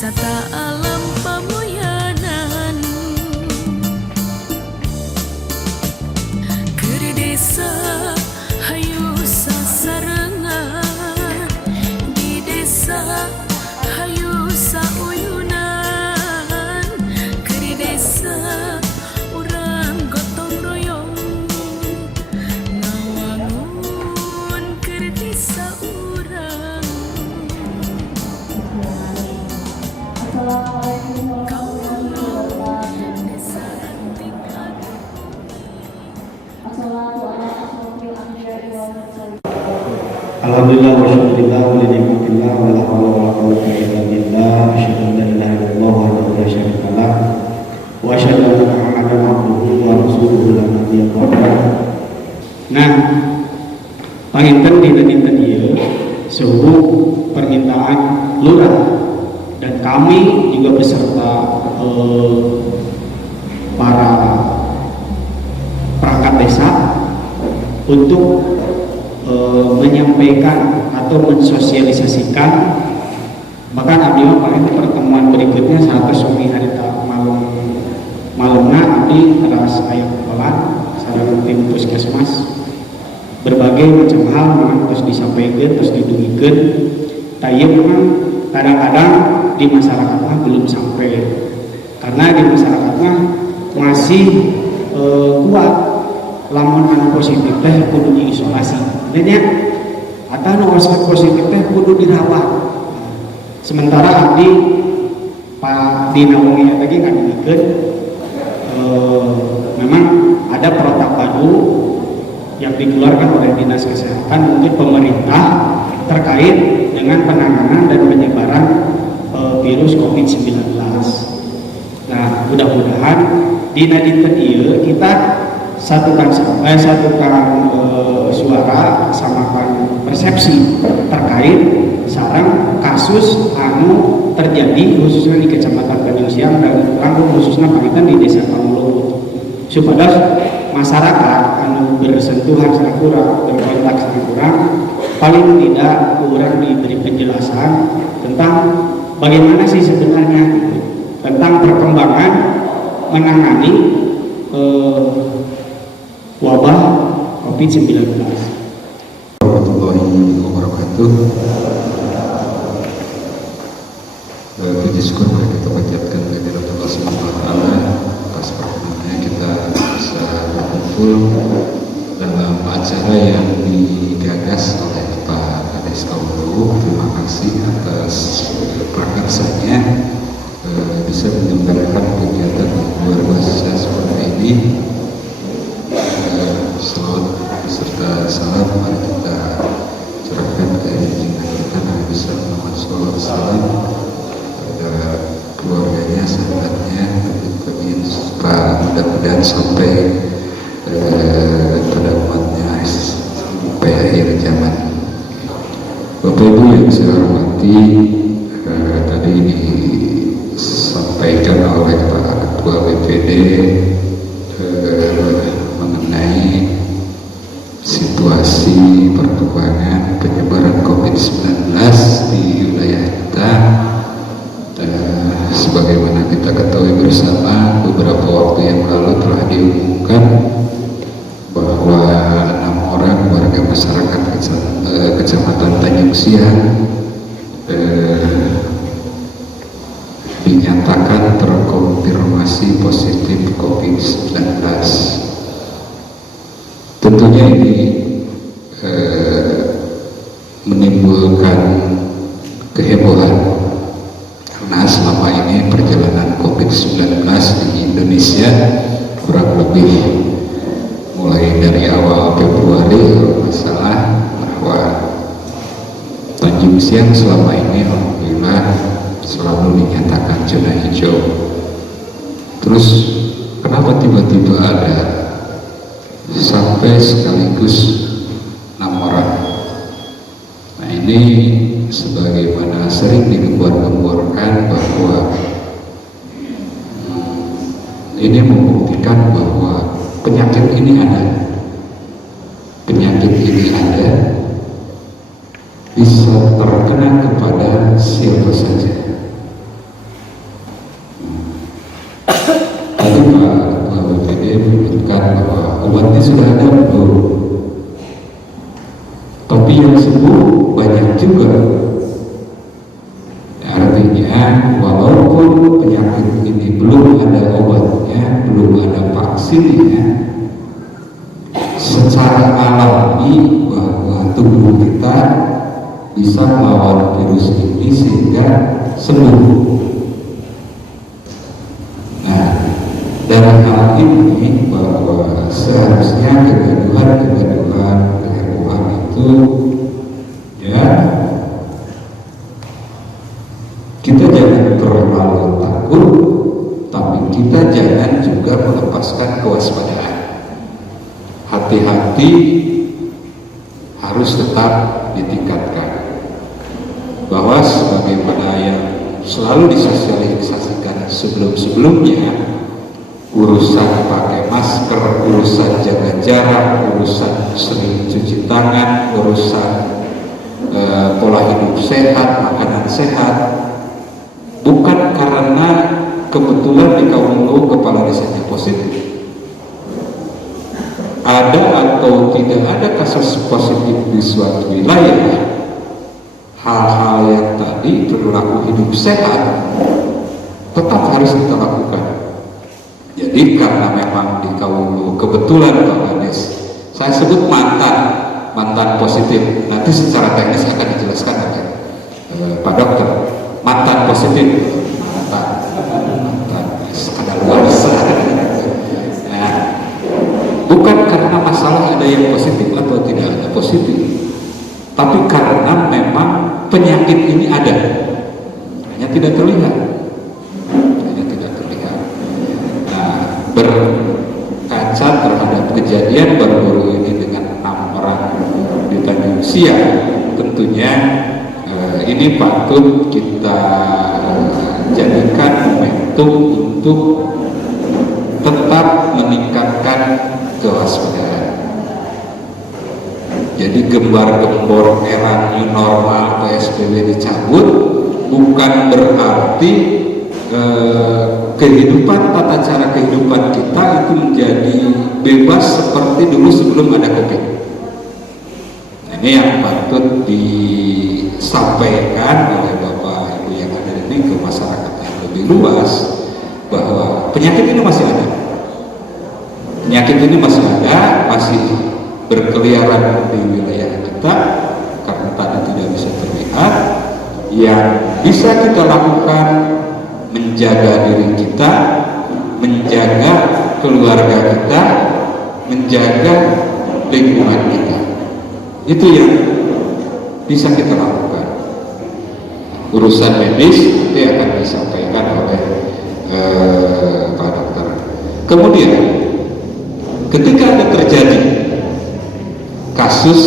wisata alam pamoyanan ke desa hayu sasarengan, di desa hayu sauyunan, ke desa urang gotong royong ngawangun ke desa urang. Alhamdulillah wa syukurillah wa lillahi wa la hawla wa la quwwata illa billah. Asyhadu an la ilaha illallah wa la syarika lah wa asyhadu anna Muhammadan abduhu wa rasuluhu la nabiyya ba'da. Nah, panginten dina dinten ieu subuh permintaan lurah dan kami juga beserta para perangkat desa untuk menyampaikan atau mensosialisasikan, bahkan abdi mah pertemuan berikutnya saat suami harita malamna abdi teras aya pelan sareng tim puskesmas berbagai macam hal memang terus disampaikan terus didungikeun. Tayeu memang kadang-kadang di masyarakat mah belum sampai karena di masyarakat mah masih kuat lamun anu positif teh kudu diisolasi nya atau anu positif teh kudu dirawat. Sementara abdi Pak Dina Wengi tadi ngadikeun memang ada protokol baru yang dikeluarkan oleh Dinas Kesehatan mungkin pemerintah terkait dengan penanganan dan penyebaran virus COVID-19. Nah, mudah-mudahan dina dinten ieu kita satukan suara samakan persepsi terkait sareng kasus anu terjadi khususnya di Kecamatan Tanjung Siang dan Ranggung khususnya pangitan di Desa Pamulung, supaya masyarakat anu bersentuhan sareng urang berkontak sareng urang paling tidak urang diberi penjelasan tentang bagaimana sih sebenarnya tentang perkembangan menangani wabah COVID-19. Warahmatullahi wabarakatuh. Puji syukur mari kita panjatkan kehadirat Allah Subhanahu wa taala atas perkenannya kita bisa berkumpul dalam acara yang digagas oleh Pak Kades Kaulu. Terima kasih atas prakarsanya bisa menyelenggarakan kegiatan luar biasa seperti ini. Salawat beserta salam mari kita curahkan ke junjungan kita Nabi besar Muhammad SAW kepada keluarganya, sahabatnya, tabiin serta mudah-mudahan sampai pada umatnya sampai akhir zaman. Bapak Ibu yang saya hormati, tadi disampaikan oleh Pak Ketua BPD mengenai situasi perkembangan penyebaran COVID-19 di wilayah kita. Sebagaimana kita ketahui bersama, beberapa waktu yang lalu telah diumumkan bahwa 6 orang warga masyarakat Kecamatan Tanjung Siang dinyatakan terkonfirmasi positif COVID-19. Tentunya ini menimbulkan kehebohan karena selama ini perjalanan COVID-19 di Indonesia kurang lebih mulai dari awal Februari kalau nggak salah, bahwa Tanjung Siang selama ini alhamdulillah selalu dinyatakan zona hijau. Terus kenapa tiba-tiba ada sampai sekaligus 6 orang? Nah, ini sebagaimana sering digembar-gemborkan bahwa ini membuktikan bahwa penyakit ini ada, bisa terkena kepada siapa saja. sebenarnya walaupun penyakit ini belum ada obatnya, belum ada vaksinnya, secara alami bahwa tubuh kita bisa melawan virus ini sehingga sembuh. Nah, dari hal ini bahwa seharusnya kegaduhan kehebohan itu ya kita jangan terlalu takut, tapi kita jangan juga melepaskan kewaspadaan. Hati-hati harus tetap ditingkatkan, bahwa sebagaimana yang selalu disosialisasikan sebelum-sebelumnya, urusan pakai masker, urusan jaga jarak, urusan sering cuci tangan, urusan pola hidup sehat, makanan sehat, bukan karena kebetulan di Kaumulu kepala desanya positif. Ada atau tidak ada kasus positif di suatu wilayah, hal-hal yang tadi perilaku hidup sehat tetap harus kita lakukan. Jadi karena memang di Kaumulu kebetulan Pak Anies, saya sebut mantan positif, nanti secara teknis akan dijelaskan oleh Pak Dokter. Mantan positif, mantan sekadar luar biasa. Nah, bukan karena masalah ada yang positif atau tidak ada positif, tapi karena memang penyakit ini ada, hanya tidak terlihat. Nah, berkaca terhadap kejadian baru-baru ini dengan 6 orang di Tanjung Siang, tentunya ini patut kita jadikan momentum untuk tetap meningkatkan kewaspadaan. Jadi gembar-gembor era new normal PSBB dicabut bukan berarti kehidupan, tata cara kehidupan kita itu menjadi bebas seperti dulu sebelum ada COVID. Nah, ini yang patut disampaikan oleh Bapak Ibu yang ada ini ke masyarakat yang lebih luas, bahwa penyakit ini masih ada. Penyakit ini masih ada, masih berkeliaran di wilayah kita karena tadi tidak bisa terlihat. Yang bisa kita lakukan menjaga diri kita, menjaga keluarga kita, menjaga lingkungan kita. Itu yang bisa kita lakukan. Urusan medis nanti akan disampaikan oleh Pak Dokter. Kemudian ketika ada terjadi kasus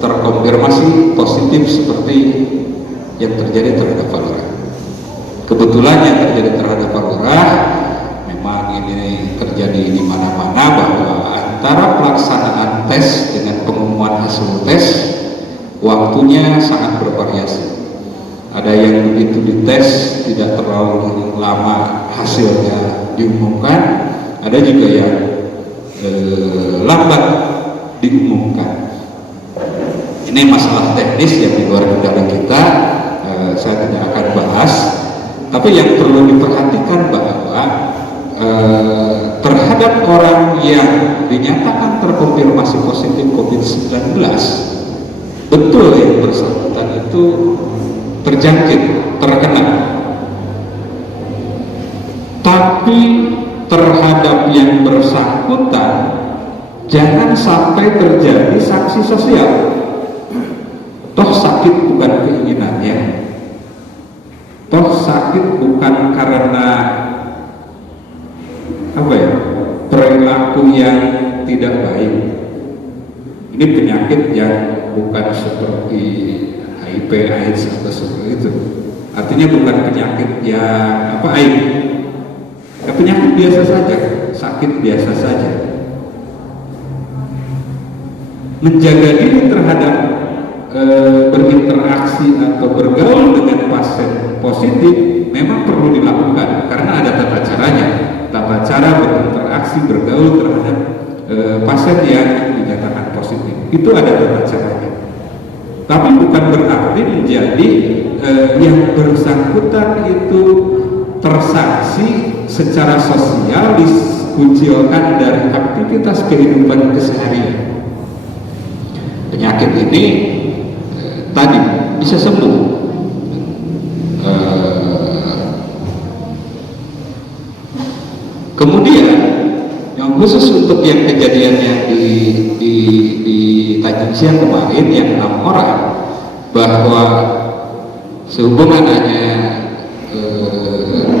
terkonfirmasi positif seperti yang terjadi terhadap Pak Lurah. Kebetulan yang terjadi terhadap Pak Lurah memang ini terjadi di mana-mana, bahwa antara pelaksanaan tes dengan pengumuman hasil tes waktunya sangat bervariasi. Ada yang begitu dites tidak terlalu lama hasilnya diumumkan, ada juga yang lambat diumumkan. Ini masalah teknis yang di luar kendali kita, saya tidak akan bahas. Tapi yang perlu diperhatikan bahwa terhadap orang yang dinyatakan terkonfirmasi positif COVID-19, betul yang bersangkutan itu terjangkit, terkena. Tapi terhadap yang bersangkutan jangan sampai terjadi sanksi sosial. Toh sakit bukan keinginannya, toh sakit bukan karena perilaku yang tidak baik. Ini penyakit yang bukan seperti HIV, AIDS atau seperti itu. Artinya bukan penyakit yang aib. Penyakit biasa saja, sakit biasa saja. Menjaga diri terhadap berinteraksi atau bergaul dengan pasien positif memang perlu dilakukan karena ada tata caranya. Tata cara berinteraksi, bergaul terhadap pasien yang dinyatakan positif itu ada tata caranya. Tapi bukan berarti menjadi yang bersangkutan itu tersanksi secara sosial, dikucilkan dari aktivitas kehidupan keseharian. Penyakit ini tadi bisa sembuh. Kemudian yang khusus untuk yang kejadian yang di Tanjung Siang kemarin yang 6 orang, bahwa sehubungan adanya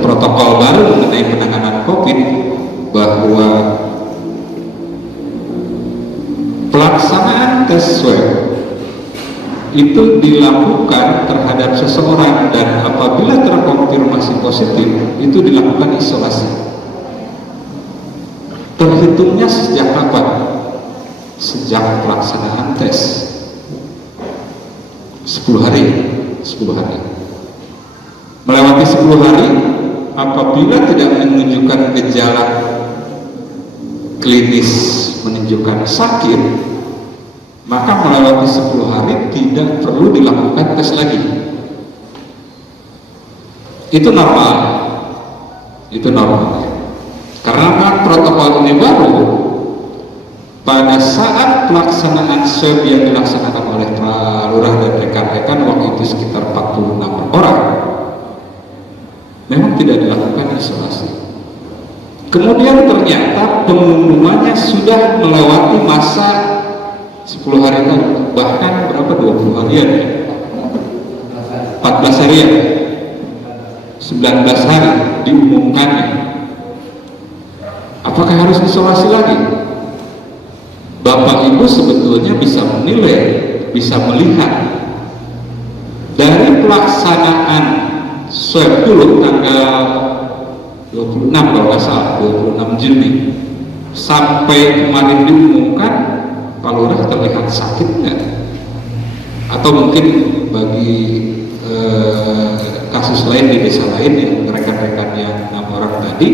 protokol baru mengenai penanganan COVID, bahwa pelaksanaan tes swab itu dilakukan terhadap seseorang dan apabila terkonfirmasi positif itu dilakukan isolasi. Terhitungnya sejak kapan? Sejak pelaksanaan tes 10 hari. Melewati 10 hari, apabila tidak menunjukkan gejala klinis menunjukkan sakit, maka melewati 10 hari tidak perlu dilakukan tes lagi. Itu normal. Karena protokol ini baru, pada saat pelaksanaan swab yang dilaksanakan oleh Pak Lurah dan rekan-rekan waktu itu sekitar 46 orang, memang tidak dilakukan isolasi. Kemudian ternyata pengumumannya sudah melewati masa 10 hari tadi, bahkan berapa 20 harian ya? 14 harian, 19 hari diumumkannya. Apakah harus isolasi lagi? Bapak Ibu sebetulnya bisa menilai, bisa melihat dari pelaksanaan swab dulu tanggal 26 kalau nggak salah, 26 Juni sampai kemarin diumumkan, Pak Lurah terlihat sakit nggak? Atau mungkin bagi kasus lain di desa lain yang rekan-rekan yang 6 orang tadi,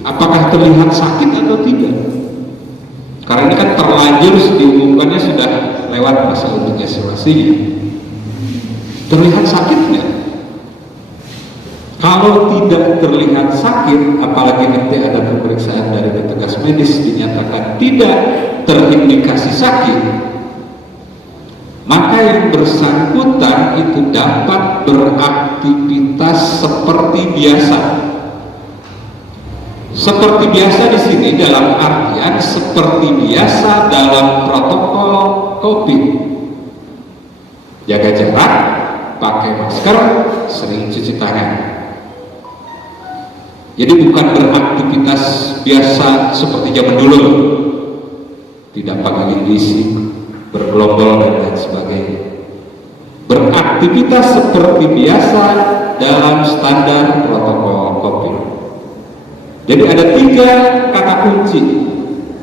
apakah terlihat sakit atau tidak? Karena ini kan terlanjur diumumkannya sudah lewat masa untuk isolasinya. Terlihat sakit nggak? Kalau tidak terlihat sakit, apalagi nanti ada pemeriksaan dari petugas medis dinyatakan tidak terindikasi sakit, maka yang bersangkutan itu dapat beraktivitas seperti biasa. Seperti biasa di sini dalam artian seperti biasa dalam protokol COVID. Jaga jarak, pakai masker, sering cuci tangan. Jadi bukan beraktivitas biasa seperti zaman dulu, tidak pakai fisik, bergelombol dan lain sebagainya. Beraktivitas seperti biasa dalam standar protokol COVID. Jadi ada 3 kata kunci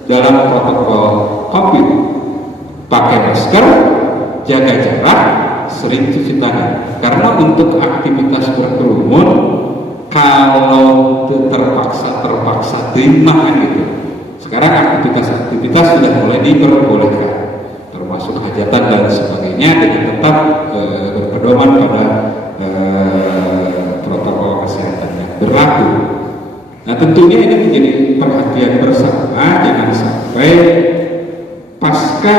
dalam protokol COVID: pakai masker, jaga jarak, sering cuci tangan. Karena untuk aktivitas berkerumun, kalau terpaksa terima gitu. Sekarang aktivitas sudah mulai diperbolehkan, termasuk hajatan dan sebagainya, dengan tetap berpedoman pada protokol kesehatan yang berlaku. Nah, tentunya ini menjadi perhatian bersama, jangan sampai pasca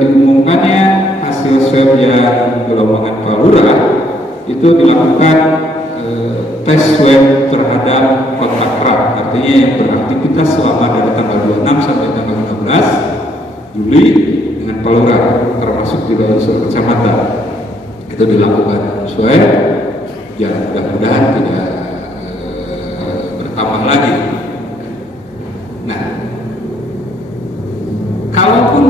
diumumkannya hasil swab yang gelombang Pak Lurah itu dilakukan tes swab terhadap kontak erat, artinya yang beraktivitas selama dari tanggal 26 sampai tanggal 15 Juli dengan Pak Lurah, termasuk juga unsur kecamatan, itu dilakukan swab. Ya, mudah-mudahan tidak bertambah lagi. Nah, kalaupun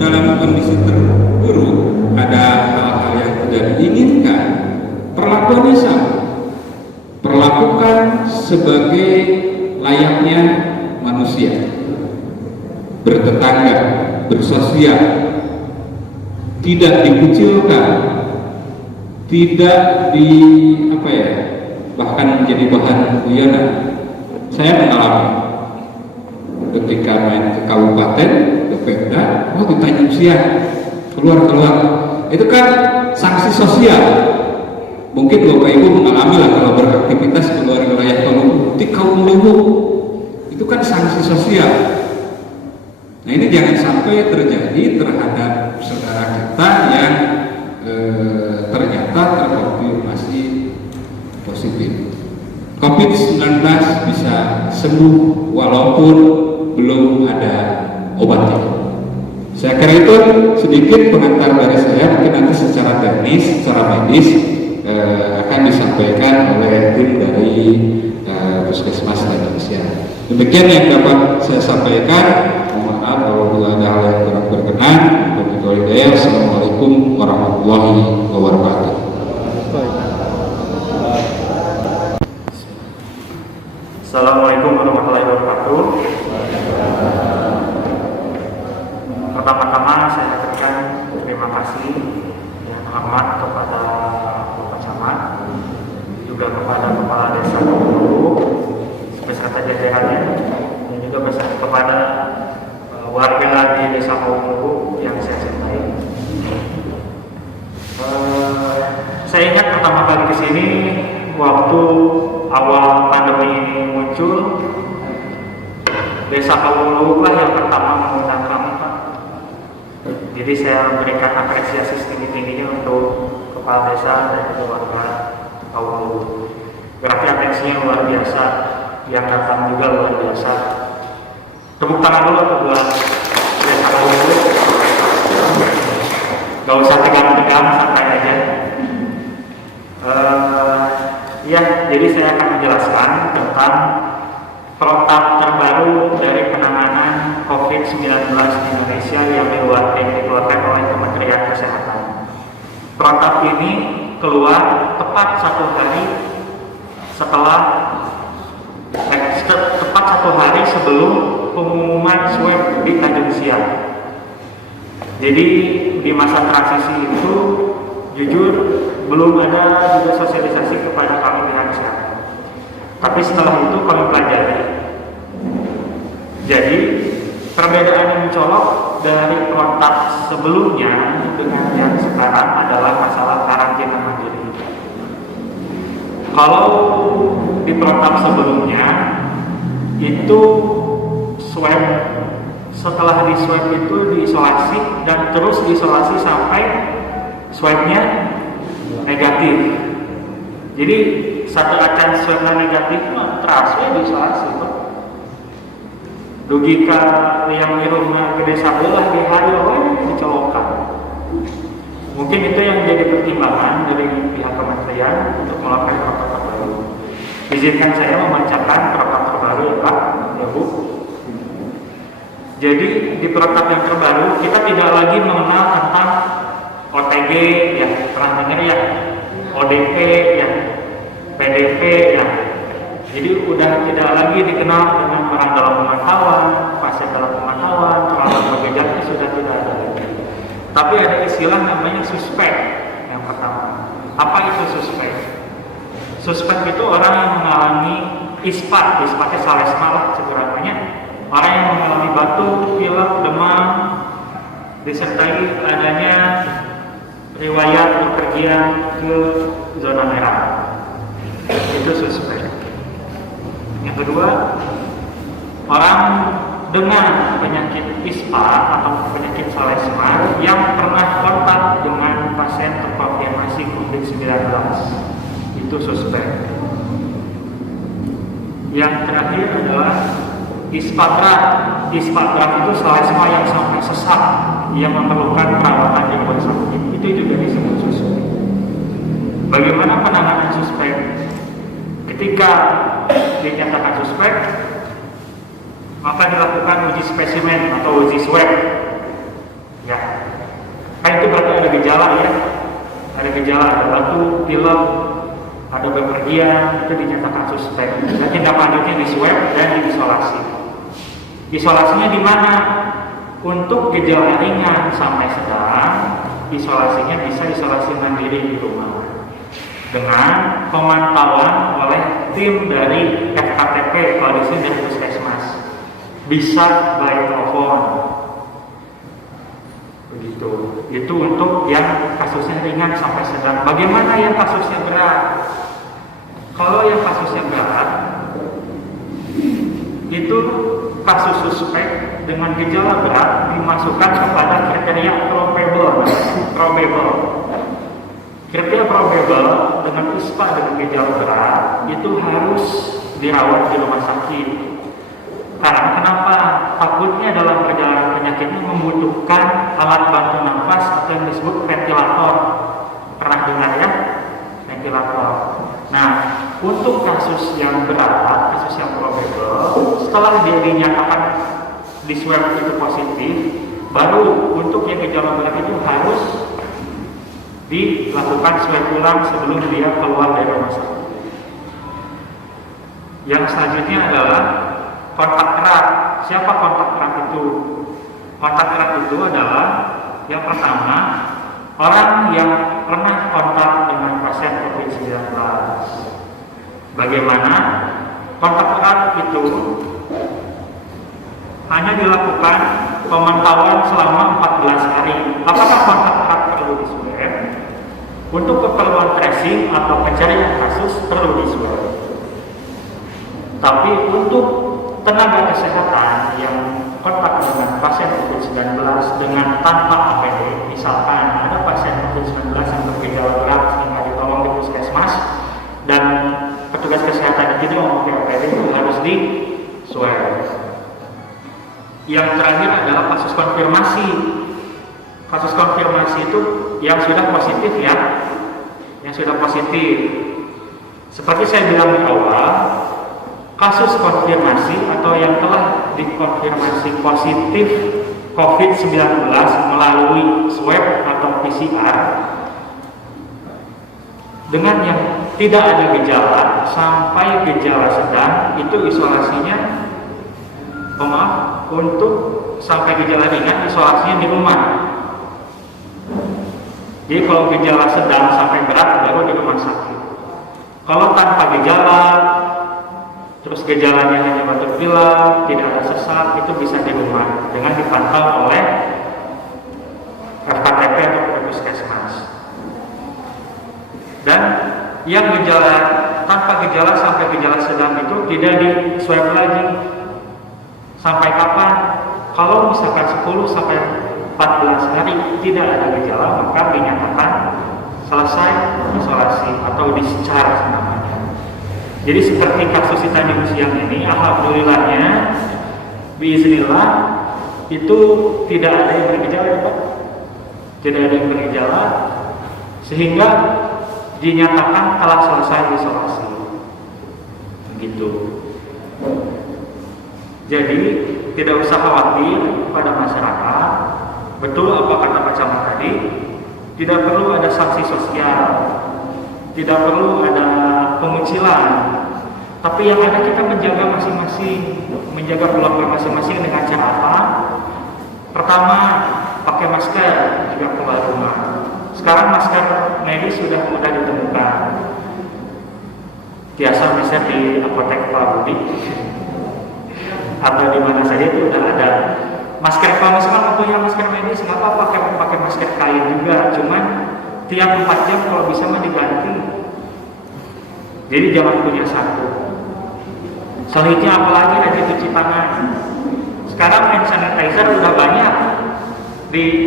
dalam kondisi terburuk ada hal-hal yang tidak diinginkan, perlakuannya sama. Perlakukan sebagai layaknya manusia, bertetangga, bersosial, tidak dikucilkan, tidak bahkan menjadi bahan guyonan. Saya mengalami ketika main ke kabupaten, ke Pemda, di Tanjung Siang, keluar Itu kan sanksi sosial. Mungkin Bapak Ibu mengalami lah kalau beraktivitas di luar wilayah Palu, kaum lugu, itu kan sanksi sosial. Nah ini jangan sampai terjadi terhadap saudara kita yang ternyata terkonfirmasi positif. COVID-19 bisa sembuh walaupun belum ada obatnya. Saya kira itu sedikit pengantar dari saya, mungkin nanti secara teknis, secara medis akan disampaikan oleh tim dari Puskesmas Indonesia. Demikian yang dapat saya sampaikan. Mohon maaf kalau ada hal yang kurang berkenan. Assalamualaikum warahmatullahi wabarakatuh. Assalamualaikum warahmatullahi wabarakatuh. Pertama-tama saya aturkan terima kasih yang hormat kepada Bapak Camat, juga kepada Kepala Desa Kaumulu beserta jajarannya, dan juga beserta kepada warga di Desa Kaumulu yang saya cintai. Saya ingat pertama kali ke sini waktu awal pandemi ini muncul, Desa Kaumulu lah yang pertama mengundang kami, Pak. Jadi saya memberikan apresiasi setinggi-tingginya untuk kepala desa dan juga warga Kaumulu. Berarti atensinya luar biasa, yang datang juga luar biasa. Tepuk tangan dulu buat Desa Kaumulu. Gak usah tegang-tegang, santai aja. Ya, jadi saya akan menjelaskan tentang protap terbaru dari penanganan COVID-19 di Indonesia yang dikeluarkan oleh Kementerian Kesehatan. Protap ini keluar tepat 1 hari setelah tepat 1 hari sebelum pengumuman swab di Tanjung Siang. Jadi di masa transisi itu jujur belum ada juga sosialisasi kepada kami pihak kesehatan. Tapi setelah itu kami pelajari. Jadi perbedaan yang mencolok dari protap sebelumnya dengan yang sekarang adalah masalah karantina mandiri. Kalau di protap sebelumnya itu swab, setelah di swab itu diisolasi dan terus diisolasi sampai swabnya negatif. Jadi satu acan swabnya negatif terasa diisolasi, Pak. Dugi ka yang di rumah gede sabelah di hari dicolokan. Mungkin itu yang menjadi pertimbangan dari pihak kementerian untuk melakukan protokol baru. Izinkan saya membacakan protokol terbaru ya Pak, ya Bu. Jadi di protokol yang terbaru kita tidak lagi mengenal tentang OTG ya, pernah dengar ya, ODP ya, PDP ya. Jadi udah tidak lagi dikenal dengan orang dalam pemantauan, pasien dalam pemantauan, orang bergejala sudah tidak ada lagi. Tapi ada istilah namanya suspek yang pertama. Apa itu suspek? Suspek itu orang yang mengalami ispat, ispatnya salesma lah sebenarnya. Orang yang mengalami batuk, pilek, demam, disertai adanya riwayat bepergian ke zona merah. Itu suspek. Yang kedua, orang dengan penyakit ispat atau penyakit salesma yang pernah kontak dengan pasien terkonfirmasi COVID-19, itu suspek. Yang terakhir adalah ispatrat. Ispatrat itu salesma yang sampai sesak, yang memerlukan perawatan yang bersangkutan. Itu juga disebut suspek. Bagaimana penanganan suspek? Ketika dinyatakan suspek, maka dilakukan uji spesimen atau uji swab. Ya, kan itu berarti ada gejala ya, ada gejala, ada batuk, pilek, ada bepergian, itu dinyatakan suspek. Dan tindak lanjutnya di swab dan diisolasi. Isolasinya di mana? Untuk gejala ringan sampai sedang, isolasinya bisa isolasi mandiri di rumah dengan pemantauan oleh tim dari FKTP kalau di sini dari Puskesmas, bisa by telepon begitu. Itu untuk yang kasusnya ringan sampai sedang. Bagaimana yang kasusnya berat? Kalau yang kasusnya berat, itu kasus suspek dengan gejala berat dimasukkan kepada kriteria probable. Kriteria probable dengan ISPA dengan gejala berat itu harus dirawat di rumah sakit. Karena kenapa? Takutnya dalam perjalanan penyakitnya membutuhkan alat bantu nafas atau yang disebut ventilator. Pernah dengar ya? Ventilator. Nah, untuk kasus yang berat, kasus yang probable, setelah dia dinyatakan di swab itu positif, baru untuk yang gejala berat itu harus dilakukan swab ulang sebelum dia keluar dari rumah sakit. Yang selanjutnya adalah kontak erat. Siapa kontak erat itu? Kontak erat itu adalah yang pertama, orang yang pernah kontak dengan pasien COVID-19. Bagaimana? Kontak erat itu hanya dilakukan pemantauan selama 14 hari. Apakah kontak erat perlu diswab? Untuk keperluan tracing atau pencarian kasus perlu diswab. Tapi untuk tenaga kesehatan yang kontak dengan pasien COVID-19 dengan tanpa APD, misalkan ada pasien COVID-19 yang bergejala berat sehingga ditolong di puskesmas dan petugas kesehatan yang tidak memakai APD itu harus di swab. Yang terakhir adalah kasus konfirmasi. Kasus konfirmasi itu yang sudah positif ya, yang sudah positif. Seperti saya bilang di awal, kasus konfirmasi atau yang telah dikonfirmasi positif COVID-19 melalui swab atau PCR dengan yang tidak ada gejala sampai gejala sedang itu isolasinya, untuk sampai gejala ringan isolasinya di rumah. Jadi kalau gejala sedang sampai berat baru di rumah sakit. Kalau tanpa gejala, terus gejalanya hanya batuk pilek, tidak ada sesak, itu bisa di rumah dengan dipantau oleh RKTP atau puskesmas. Dan yang gejala tanpa gejala sampai gejala sedang itu tidak di swab lagi. Sampai kapan? Kalau misalkan 10 sampai 14 hari tidak ada gejala, maka dinyatakan selesai isolasi atau discharge namanya. Jadi seperti kasus titanium siang ini, alhamdulillahnya biiznillah itu tidak ada yang bergejala, Pak. Tidak ada yang bergejala sehingga dinyatakan telah selesai isolasi. Begitu. Jadi tidak usah khawatir pada masyarakat. Betul apa kata Pak Camat tadi, tidak perlu ada sanksi sosial, tidak perlu ada pengucilan, tapi yang ada kita menjaga masing-masing, menjaga keluarga masing-masing dengan cara apa? Pertama, pakai masker jika keluar rumah. Sekarang masker medis sudah mudah ditemukan. Biasa bisa di apotek Pak Budi atau di mana saja itu sudah ada. Masker, kalau misalkan punya masker medis nggak apa-apa pakai masker kain juga, cuman tiap 4 jam kalau bisa mah diganti. Jadi jangan punya satu. Selanjutnya apalagi rajin cuci tangan. Sekarang hand sanitizer udah banyak di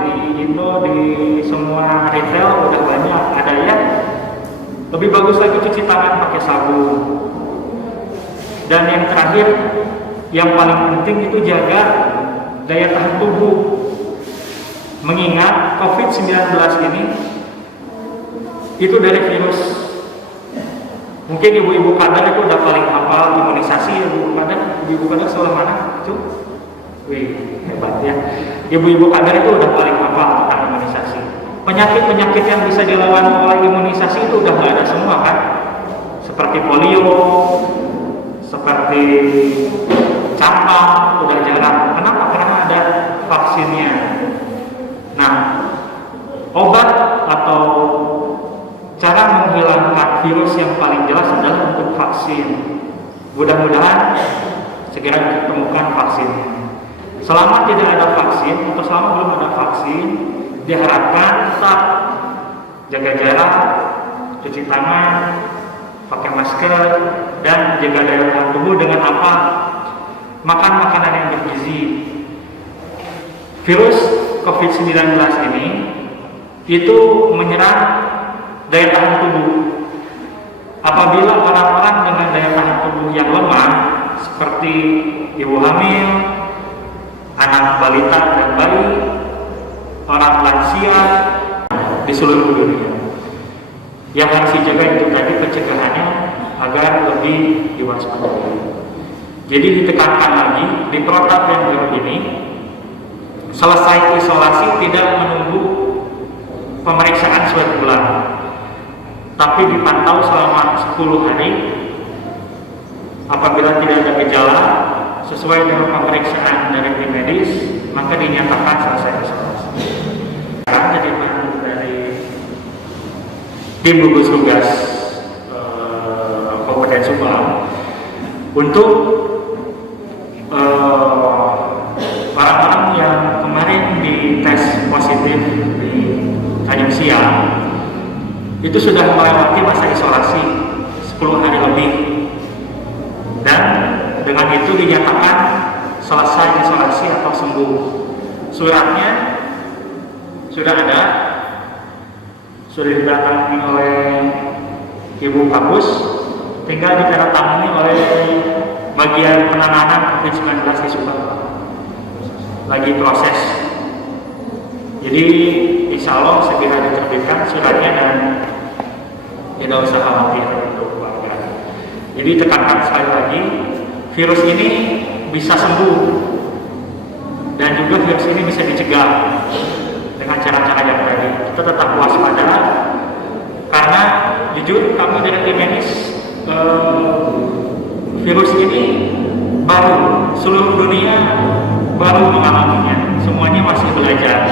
di Indo, di semua retail udah banyak ada ya. Lebih bagus lagi cuci tangan pakai sabun. Dan yang terakhir, yang paling penting itu jaga daya tahan tubuh. Mengingat COVID-19 ini itu dari virus. Mungkin ibu-ibu kadar itu udah paling hafal imunisasi. Ibu-ibu kadar sekolah mana? Itu? Wih, hebat ya. Ibu-ibu kadar itu udah paling hafal tentang imunisasi. Penyakit-penyakit yang bisa dilawan oleh imunisasi itu udah nggak ada semua kan? Seperti polio, seperti campak udah jarang. Kenapa? Karena ada vaksinnya. Nah, obat atau cara menghilangkan virus yang paling jelas adalah untuk vaksin. Mudah-mudahan segera ditemukan vaksinnya. selama tidak ada vaksin atau selama belum ada vaksin, diharapkan tetap jaga jarak, cuci tangan, pakai masker, dan jaga daya tahan tubuh dengan apa? Makan makanan yang bergizi. Virus COVID-19 ini itu menyerang daya tahan tubuh. Apabila orang-orang dengan daya tahan tubuh yang lemah, seperti ibu hamil, anak balita dan bayi, orang lansia di seluruh dunia, yang harus dijaga itu tadi pencegahannya agar lebih diwaspadai. Jadi ditekankan lagi di protap yang baru ini, selesai isolasi tidak menunggu pemeriksaan swab ulang, tapi dipantau selama 10 hari. Apabila tidak ada gejala sesuai dengan pemeriksaan dari tim medis, maka dinyatakan selesai isolasi. Jadi dari tim gugus tugas Kabupaten Subang untuk orang-orang yang kemarin dites positif di Tanjung Siang itu sudah melewati masa isolasi 10 hari lebih, dan dengan itu dinyatakan selesai isolasi atau sembuh. Suratnya sudah ada, sudah didatangani oleh Ibu Kapus, tinggal ditandatangani oleh bagian penanganan COVID-19 di Subang. Lagi proses. Jadi insya Allah segera diterbitkan suratnya dan tidak usah khawatir untuk warga. Jadi tekankan sekali lagi, virus ini bisa sembuh dan juga virus ini bisa dicegah dengan cara-cara yang tadi. Kita tetap waspada karena jujur kami dari tim medis virus ini baru, seluruh dunia baru mengalaminya. Semuanya masih belajar,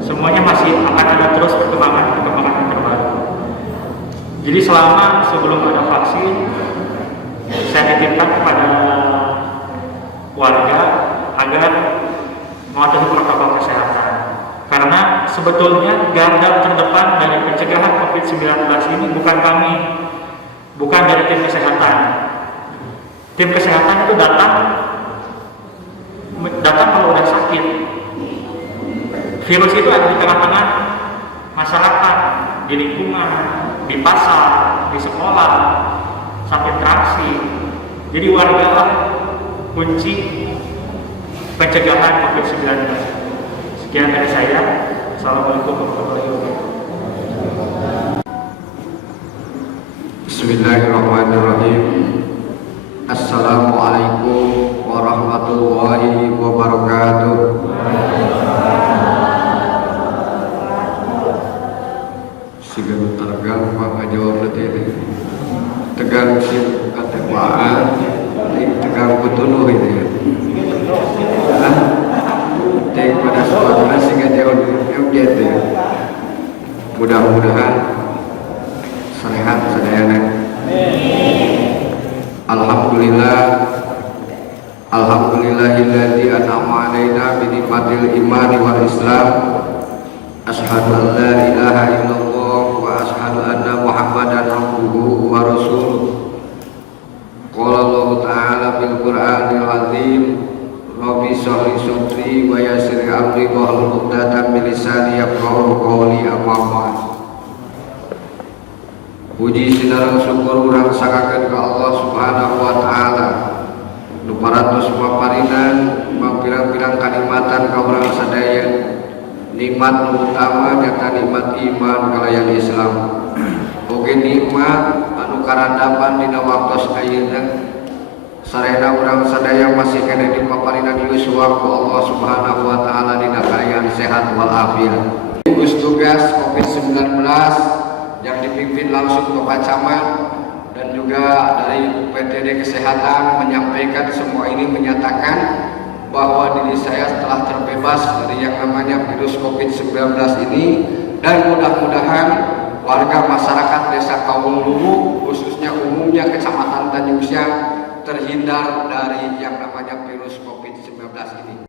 semuanya masih akan ada terus perkembangan terbaru. Jadi selama sebelum ada vaksin, saya titipkan kepada warga agar mematuhi protokol kesehatan. Karena sebetulnya garda terdepan dari pencegahan COVID-19 ini bukan kami, bukan dari tim kesehatan. Tim kesehatan itu datang kalau udah sakit. Virus itu ada di tengah-tengah masyarakat, di lingkungan, di pasar, di sekolah, sampai interaksi. Jadi warga lah kunci pencegahan COVID-19. Sekian dari saya. Assalamualaikum warahmatullahi wabarakatuh. Bismillahirrahmanirrahim. Assalamualaikum warahmatullahi wabarakatuh. Sigan targang pangajawab nanti tegang sih katepaan tegang betunuh ini ya. Teg pada suara singa jauh MJT. Mudah-mudahan sehat sadayana. Alhamdulillahilladzi an'ama 'alaina bi nikmatil imani wal islam. Asyhadu an la ilaha illallah wa asyhadu anna Muhammadan abduhu wa rasuluh. Qala Allah ta'ala fil Qur'anil 'azim, Rabbi shrah li sadri wa yassir li amri wahlul 'uqdatam min lisani yafqahu qawli. Amma ba'd. Puji sinareng syukur urang sagakeun ka Allah Subhanahu wa taala. Nu paratos paparinan pirang-pirang kanikmatan ka urang sadaya. Nikmat nu utama nyata nikmat iman kalayan Islam. Oge nikmat anu karandapan dina waktos ayeuna. Sarena urang sadaya masih kena dipaparinan yuswa ku Allah Subhanahu wa taala dina kaayaan sehat wal afiat. Gugus tugas COVID-19 yang dipimpin langsung Bapak Camat dan juga dari PTD Kesehatan menyampaikan semua ini menyatakan bahwa diri saya telah terbebas dari yang namanya virus COVID-19 ini, dan mudah-mudahan warga masyarakat Desa Kaung Luwu khususnya umumnya Kecamatan Tanjung Siang terhindar dari yang namanya virus COVID-19 ini.